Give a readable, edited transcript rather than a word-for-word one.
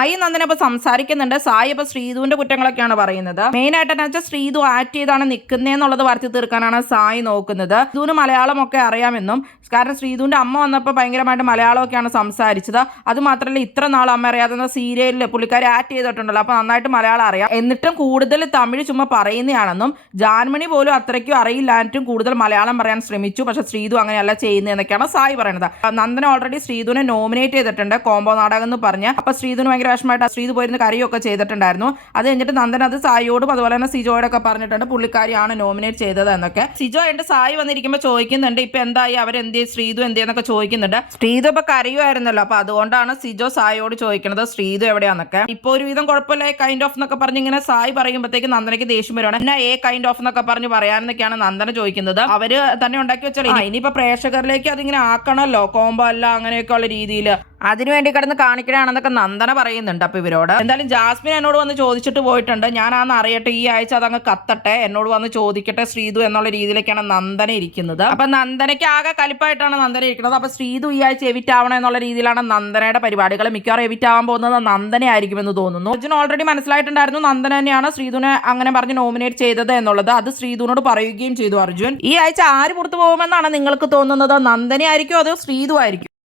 സായി നന്ദന ഇപ്പൊ സംസാരിക്കുന്നുണ്ട്. സായി ഇപ്പൊ ശ്രീധുവിന്റെ കുറ്റങ്ങളൊക്കെയാണ് പറയുന്നത്. മെയിൻ ആയിട്ട് എന്താ വെച്ചാൽ ശ്രീധു ആക്ട് ചെയ്താണ് നിൽക്കുന്നതെന്നുള്ളത് വരുത്തി തീർക്കാനാണ് സായി നോക്കുന്നത്. ശ്രീധുവിന് മലയാളമൊക്കെ അറിയാമെന്നും, കാരണം ശ്രീധുവിന്റെ അമ്മ വന്നപ്പോൾ ഭയങ്കരമായിട്ട് മലയാളമൊക്കെയാണ് സംസാരിച്ചത്. അത് മാത്രമല്ല ഇത്ര നാൾ അമ്മ അറിയാതെ സീരിയലിൽ പുള്ളിക്കാരി ആക്ട് ചെയ്തിട്ടുണ്ടല്ലോ, അപ്പൊ നന്നായിട്ട് മലയാളം അറിയാം. എന്നിട്ടും കൂടുതൽ തമിഴ് ചുമ്മാ പറയുന്നതാണെന്നും ജാൻമണി പോലും അത്രയ്ക്കും അറിയില്ലായിട്ടും കൂടുതൽ മലയാളം പറയാൻ ശ്രമിച്ചു. പക്ഷെ ശ്രീധു അങ്ങനെയല്ല ചെയ്യുന്നതെന്നൊക്കെയാണ് സായി പറയുന്നത്. നന്ദന ഓൾറെഡി ശ്രീധുവിനെ നോമിനേറ്റ് ചെയ്തിട്ടുണ്ട് കോംബോ നാടകം എന്ന് പറഞ്ഞ്. അപ്പൊ ശ്രീധുവിന് ഭയങ്കര വിഷമമായിട്ട് ശ്രീധു പോയിരുന്ന കരയൊക്കെ ചെയ്തിട്ടുണ്ടായിരുന്നു. അത് കഴിഞ്ഞിട്ട് നന്ദൻ അത് സായിയോടും അതുപോലെ തന്നെ സിജോയോടൊക്കെ പറഞ്ഞിട്ടുണ്ട് പുള്ളിക്കാരിയാണ് നോമിനേറ്റ് ചെയ്തത് എന്നൊക്കെ. സിജോ എന്റെ സായി വന്നിരിക്കുമ്പോൾ ചോദിക്കുന്നുണ്ട് ഇപ്പൊ എന്തായി, അവരെന്തേ ശ്രീധു എന്തേന്നൊക്കെ ചോദിക്കുന്നുണ്ട്. ശ്രീധു ഇപ്പൊ കരയുമായിരുന്നല്ലോ, അപ്പൊ അതുകൊണ്ടാണ് സിജോ സായിയോട് ചോദിക്കുന്നത് ശ്രീധു എവിടെയാന്നൊക്കെ. ഇപ്പൊ ഒരുവിധം കുഴപ്പമില്ല കൈൻഡ് ഓഫ് എന്നൊക്കെ പറഞ്ഞ് ഇങ്ങനെ സായി പറയുമ്പോഴത്തേക്ക് നന്ദനയ്ക്ക് ദേഷ്യം വരുവാണ്. പിന്നെ കൈൻഡ് ഓഫ് എന്നൊക്കെ പറഞ്ഞ് പറയാനെന്നൊക്കെയാണ് നന്ദന ചോദിക്കുന്നത്. അവര് തന്നെ ഉണ്ടാക്കി വെച്ചാൽ ഇനിയിപ്പോ പ്രേക്ഷകരിലേക്ക് അതിങ്ങനെ ആക്കണമല്ലോ, കോംബോ അല്ല അങ്ങനെയൊക്കെ ഉള്ള രീതിയിൽ അതിനുവേണ്ടി കിടന്ന് കാണിക്കണമെന്നൊക്കെ നന്ദന പറയുന്നുണ്ട്. അപ്പൊ ഇവരോട് എന്തായാലും ജാസ്മിൻ എന്നോട് വന്ന് ചോദിച്ചിട്ട് പോയിട്ടുണ്ട്. ഞാനാന്ന് അറിയട്ടെ, ഈ ആഴ്ച അതങ്ങ് കത്തട്ടെ, എന്നോട് വന്ന് ചോദിക്കട്ടെ ശ്രീധു എന്നുള്ള രീതിയിലേക്കാണ് നന്ദന ഇരിക്കുന്നത്. അപ്പൊ നന്ദനയ്ക്ക് ആകെ കലിപ്പായിട്ടാണ് നന്ദന ഇരിക്കുന്നത്. അപ്പൊ ശ്രീധു ഈ ആഴ്ച എവിറ്റ് ആവണം എന്നുള്ള രീതിയിലാണ് നന്ദനയുടെ പരിപാടികൾ. മിക്കവാറും എവിറ്റ് ആവാൻ പോകുന്നത് നന്ദന ആയിരിക്കുമെന്ന് തോന്നുന്നു. അർജുൻ ഓൾറെഡി മനസ്സിലായിട്ടുണ്ടായിരുന്നു നന്ദന തന്നെയാണ് ശ്രീധുവിനെ അങ്ങനെ പറഞ്ഞ് നോമിനേറ്റ് ചെയ്തത് എന്നുള്ളത്. അത് ശ്രീധുവിനോട് പറയുകയും ചെയ്തു അർജുൻ. ഈ ആഴ്ച ആര് പുറത്തു പോകുമെന്നാണ് നിങ്ങൾക്ക് തോന്നുന്നത്? നന്ദന ആയിരിക്കും അതോ ശ്രീധു ആയിരിക്കും?